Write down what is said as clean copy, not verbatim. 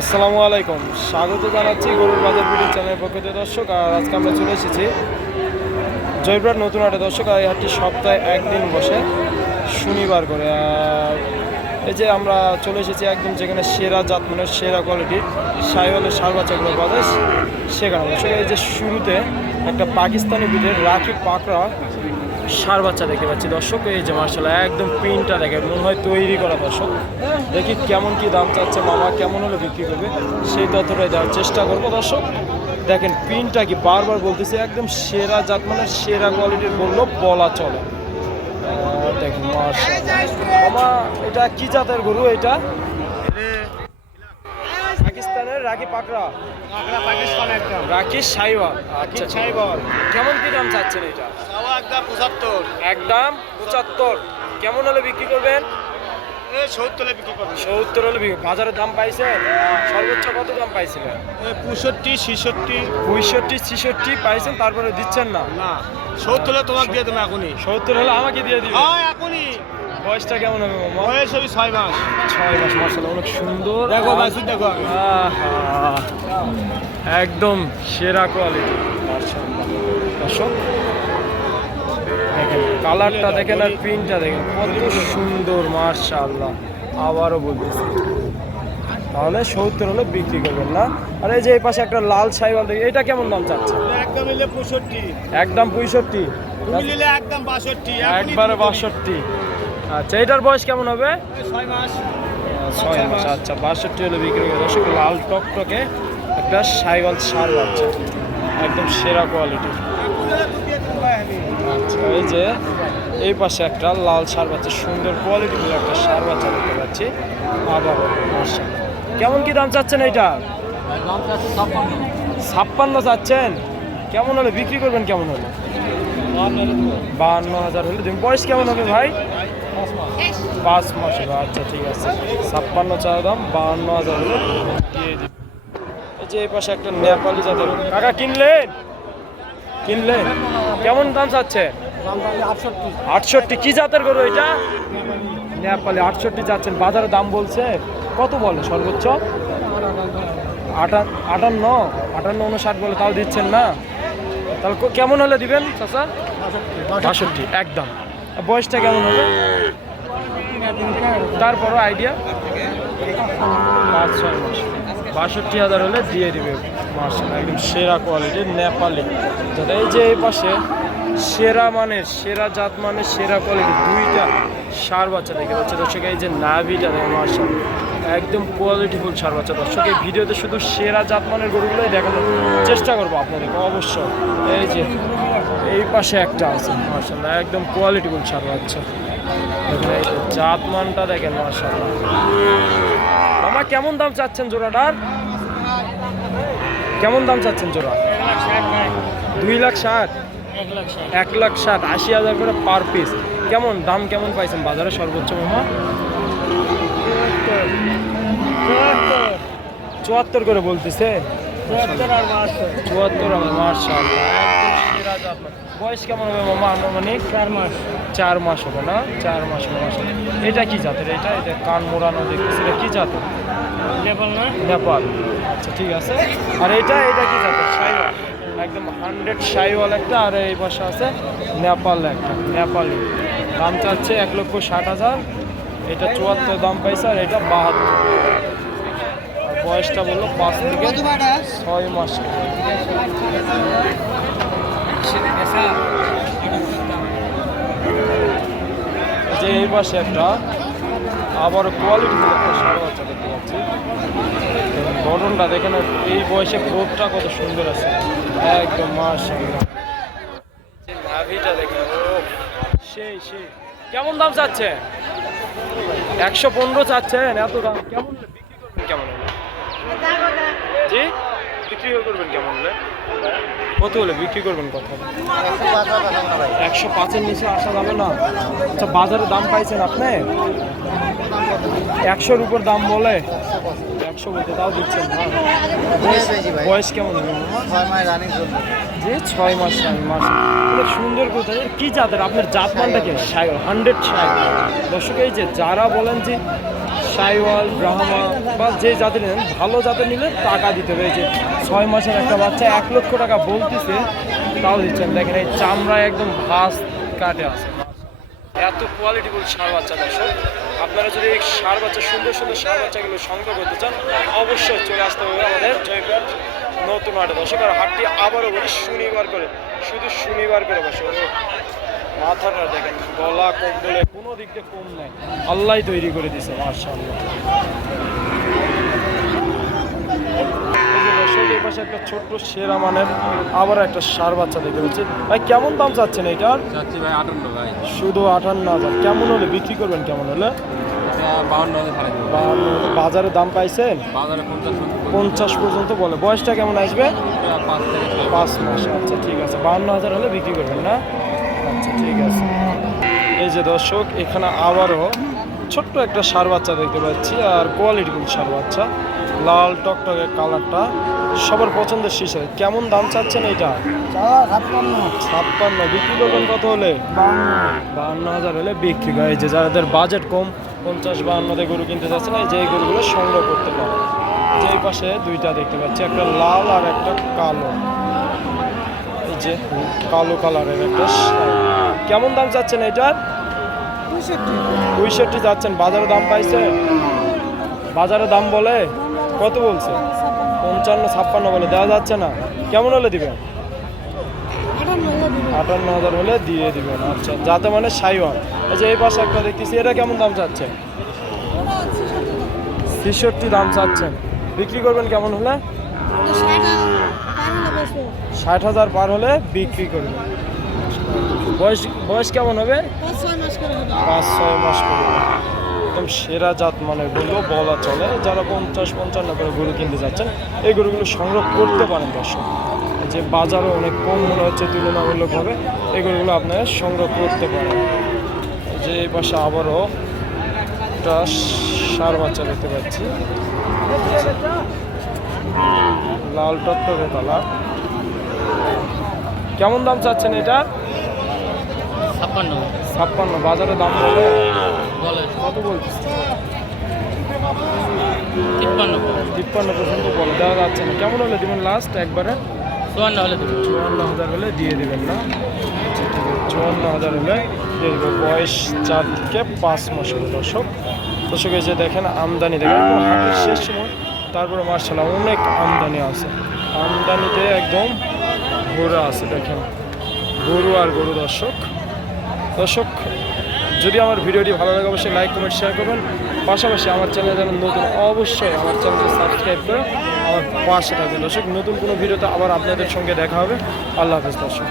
আসসালামু আলাইকুম, স্বাগত জানাচ্ছি গরুর বাজার ভিডিও চ্যানেলের পক্ষ থেকে দর্শক। আর আজকে আমরা চলে এসেছি জয়পুরহাট নতুন হাটে দর্শক। আর এই হাটটি সপ্তাহে একদিন বসে শনিবার করে। আর এই যে আমরা চলে এসেছি একদম যেখানে সেরা জাতমানের সেরা কোয়ালিটির সাইওয়ালের সার বাচ্চাগুলো পাওয়া যায় সেখানে দর্শক। এই যে শুরুতে একটা পাকিস্তানি বিটের রাখি পাকড়া সার বাচ্চা দেখতে পাচ্ছি দর্শক। এই যে মার্শাল্লাহ একদম প্রিন্টটা দেখে মনে হয় তৈরি করা দর্শক। দেখি কেমন কি দাম চাচ্ছে মামা, কেমন হলে বিক্রি করবে সেই তথ্যটাই দেওয়ার চেষ্টা করবো দর্শক। দেখেন প্রিন্টটা কি বারবার বলতেছি একদম সেরা জাত মানে সেরা কোয়ালিটির বললো বলা চলে। দেখেন মার্শাল্লাহ মামা, এটা কি জাতের গরু? এটা পাকিস্তানের রাখি পাকড়া রাখি সাইওয়াল। আচ্ছা সাইওয়াল, কেমন কি দাম চাচ্ছেন এটা? একদম 75। কেমন হলে বিক্রি করবেন? 70 হলে বিক্রি। বাজারের দাম পাইছেন? সর্বোচ্চ কত দাম পাইছিলেন? 65, 66 পাইছেন, তারপরে দিচ্ছেন না? 70 হলে তোমাকে দিয়ে দেবো এখনই। 70 হলে আমাকে দিয়ে দিবেন? এখনই। বয়সটা কেমন হবে মামা? বয়স হবে 6 মাস। 6 মাস। মাশাআল্লাহ অনেক সুন্দর। দেখো বাছুর দেখো। আহা, একদম সেরা কোয়ালিটি মাশাআল্লাহ দর্শক। দেখেন কালারটা দেখেন আর প্রিন্টটা দেখেন কত সুন্দর মাশাআল্লাহ। আবারও বলতেছি তাহলে 70 হলে বিক্রি করবেন না? আর এই যে এই পাশে একটা লাল সাইওয়াল দেখি, এটা কেমন দাম চাচ্ছে? একদম নিলে 65। একদম 65। তুমি নিলে একদম 62। একবারে 62। আচ্ছা এটার বয়স কেমন হবে? 6 মাস। 6 মাস। আচ্ছা 62 হলে বিক্রি করবে দর্শক। লাল টকটকে একটা সাইওয়াল সার বাচ্চা, একদম সেরা কোয়ালিটির। আচ্ছা এই যে এই পাশে একটা লাল সার বাচ্চা, সুন্দর কোয়ালিটির একটা সার বাচ্চা দেখতে পাচ্ছি। আবারও মাশাআল্লাহ। কেমন কি দাম চাচ্ছেন এইটা? 56 চাচ্ছেন। কেমন হলে বিক্রি করবেন? কেমন হলে? 52,000 হলে দেবেন। বয়স কেমন হবে ভাই? 5 মাস হবে। আচ্ছা ঠিক আছে, 56 চা দাম, 52,000 হলে দিয়ে দিন। এই যে এই পাশে একটা নেপালি জাতের কাকা কিনলেন কেমন দাম চাচ্ছে? 68। কি জাতের গরু এটা? নেপালি। 68 চাচ্ছেন। বাজারে দাম বলছে কত? বলে সর্বোচ্চ 58, 59 বলে, তাও দিচ্ছেন না? তাহলে কেমন হলে দিবেন চাচা? 62 একদম। বয়সটা কেমন হবে? তারপরও আইডিয়া 5-6 মাস। 62,000 হলে দিয়ে দিবে মাশাআল্লাহ। একদম সেরা কোয়ালিটির নেপালি যেটা। এই যে এই পাশে সেরা মানের সেরা জাত মানের সেরা কোয়ালিটি দুইটা সার বাচ্চা দেখে পাচ্ছে দর্শক। এই যে নাভিটা দেখে মাশাআল্লাহ একদম কোয়ালিটিফুল সার বাচ্চা দর্শক। এই ভিডিওতে শুধু সেরা জাত মানের গরুগুলোই দেখানোর চেষ্টা করবো আপনাদেরকে অবশ্যই। এই যে এই পাশে একটা আছে মাশাআল্লাহ একদম কোয়ালিটিফুল সার বাচ্চা দেখেন। এই যে জাত মানটা দেখেন মাশাআল্লাহ। মামা কেমন দাম চাচ্ছেন জোড়াটার? কেমন দাম চাচ্ছেন জোড়া? 2,60,000। 1,60,000, 80,000 করে পার পিস। কেমন দাম কেমন পাইছেন বাজারে সর্বোচ্চ মামা? 74 করে বলতেছে। 74 আমার মাশাআল্লাহ একদম সেরা জাত মান। বয়স কেমন হবে মামা আনুমানিক? 4 মাস হবে না? 4 মাস হবে মাশাআল্লাহ। এটা কি জাতের? এটা কান মোড়ানো দেখতেছি, এটা কি জাতের? নেপাল। আচ্ছা ঠিক আছে। আর এটা কি জাতের? সাইওয়াল। একদম 100 সাইওয়াল একটা। আর এই পাশে আছে নেপাল একটা, নেপালি। দাম চাচ্ছে 1,60,000। এটা 74 দাম পাইছে। আর এটা 72। বয়সটা বললো 5 থেকে 6 মাস। যে এই পাশে একটা আবার কোয়ালিটি একটা সার বাচ্চা দেখতে পাচ্ছি। গঠনটা দেখেন, এই বয়সে গ্রোথটা কত সুন্দর আছে একদম মাশাআল্লাহ। নাভিটা দেখেন ও সেই। কেমন দাম চাচ্ছে? 115 চাচ্ছেন। এত দাম কেমন হলে বিক্রি করবেন? কেমন হলে জি বিক্রি করবেন? কেমন হলে কত হলে বিক্রি করবেন? কত? 105-এর নিচে আসা যাবে না? আচ্ছা বাজারে দাম পাইছেন আপনি? 100-র উপর দাম বলে? 100 বলতে তাও দিচ্ছেন না? বয়স কেমন হবে? 6 মাস। 6 মাস। অনেক সুন্দর কথা। কি জাতের আপনার? জাত মানটা কি? 100 সাইওয়াল দর্শক। এই যে যারা বলেন যে সাইওয়াল ব্রাহ্মা বা যে জাতের নেন ভালো জাতের নিলে টাকা দিতে হবে। এই যে 6 মাসের একটা বাচ্চা 1 লক্ষ টাকা বলতেছে, তাও দিচ্ছেন। দেখেন এই চামড়া একদম ভাস কাটে আছে, এত কোয়ালিটিফুল ষাঁড় বাচ্চা। দর্শক আপনারা যদি এই ষাঁড় বাচ্চা সুন্দর সুন্দর ষাঁড় বাচ্চাগুলো সংগ্রহ করতে চান অবশ্যই চলে আসতে হবে আমাদের জয়পুর নতুন হাটে। দর্শক আর হাটটি আবারও বলি শনিবার করে, শুধু শনিবার করে বসে। মাথাটা দেখেন, গলা কম্বলে কোনো দিক দিয়ে কম নাই, আল্লাহ তৈরি করে দিছে মাশাআল্লাহ। এই যে দর্শক এই পাশে একটা ছোট্ট সেরা মানের আবার একটা ষাঁড় বাচ্চা দেখতে পাচ্ছি। ভাই কেমন দাম চাচ্ছেন এটার? চাচ্ছি ভাই 58 ভাই। শুধু 58,000। কেমন হলে বিক্রি করবেন? কেমন হলে? এটা 52,000 ছাড়া দেব। বাজারে দাম পাইছেন? বাজারে 50 পর্যন্ত বলে। বয়সটা কেমন আসবে? 5 থেকে 5 মাস। আচ্ছা ঠিক আছে, 52,000 হলে বিক্রি করবেন না? আচ্ছা ঠিক আছে। এই যে দর্শক এখানে আবারও ছোট্ট একটা ষাঁড় বাচ্চা দেখতে পাচ্ছি, আর কোয়ালিটিফুল ষাঁড় বাচ্চা, লাল টকটকে কালারটা, সবার পছন্দের শীর্ষে। কেমন দাম চাচ্ছেন এটা? 56। বিক্রি করবেন কত হলে? 52,000 হলে বিক্রি করে। এই যে যাদের বাজেট কম 50-52 গরু কিনতে যাচ্ছেন, এই যে এই গরুগুলো সংগ্রহ করতে পারেন। যে এই পাশে দুইটা দেখতে পাচ্ছি, একটা লাল আর একটা কালো। এই যে কালো কালারের একটা ষাঁড়। কেমন দাম চাচ্ছেন এটার? 65 যাচ্ছেন। বাজারে দাম পাইছে? বাজারে দাম বলে কত বলছে? 55-56 বলে, দেওয়া যাচ্ছে না। কেমন হলে দিবেন? 58,000 হলে দিয়ে দিবেন। আচ্ছা যাতে মানে সাইওয়াল। এই যে এই পাশে একটা দেখতেছি, এটা কেমন দাম চাচ্ছেন? 66 দাম চাচ্ছেন। বিক্রি করবেন কেমন হলে? 60,000 পার হলে বিক্রি করবেন। বয়স কেমন হবে? 5-6 মাস করে। একদম সেরা জাত মানে বলবো, বলা চলে। যারা 50-55 করে গরু কিনতে যাচ্ছেন এই গরুগুলো সংগ্রহ করতে পারেন। দর্শক যে বাজারও অনেক কম মনে হচ্ছে তুলনামূলকভাবে, এই গরুগুলো আপনারা সংগ্রহ করতে পারেন। যে এই পাশে আবারও একটা ষাঁড় বাচ্চা দেখতে পাচ্ছি, লাল টকটকে কালার। কেমন দাম চাচ্ছেন এটা? 56। বাজারে দাম বলে কত বলছিস? 53 পর্যন্ত বলে, দেওয়া যাচ্ছে না। কেমন হলে দিবেন লাস্ট একবারে? 54,000 হলে দিয়ে দিবেন না? আচ্ছা ঠিক আছে, 54,000 হলে দিয়ে দেবেন। বয়স 4 থেকে 5 মাস হলো। দর্শক এই যে দেখেন আমদানি, দেখেন হাটের শেষ সময়, তারপরে মার্শাল্লাহ অনেক আমদানি আছে। আমদানিতে একদম ভরা আছে। দেখেন গরু আর গরু। দর্শক যদি আমার ভিডিওটি ভালো লাগে অবশ্যই লাইক কমেন্ট শেয়ার করবেন। পাশাপাশি আমার চ্যানেল যারা নতুন অবশ্যই আমার চ্যানেলকে সাবস্ক্রাইব করে আমার পাশে থাকবেন। দর্শক নতুন কোনো ভিডিওতে আবার আপনাদের সঙ্গে দেখা হবে। আল্লাহ হাফেজ দর্শক।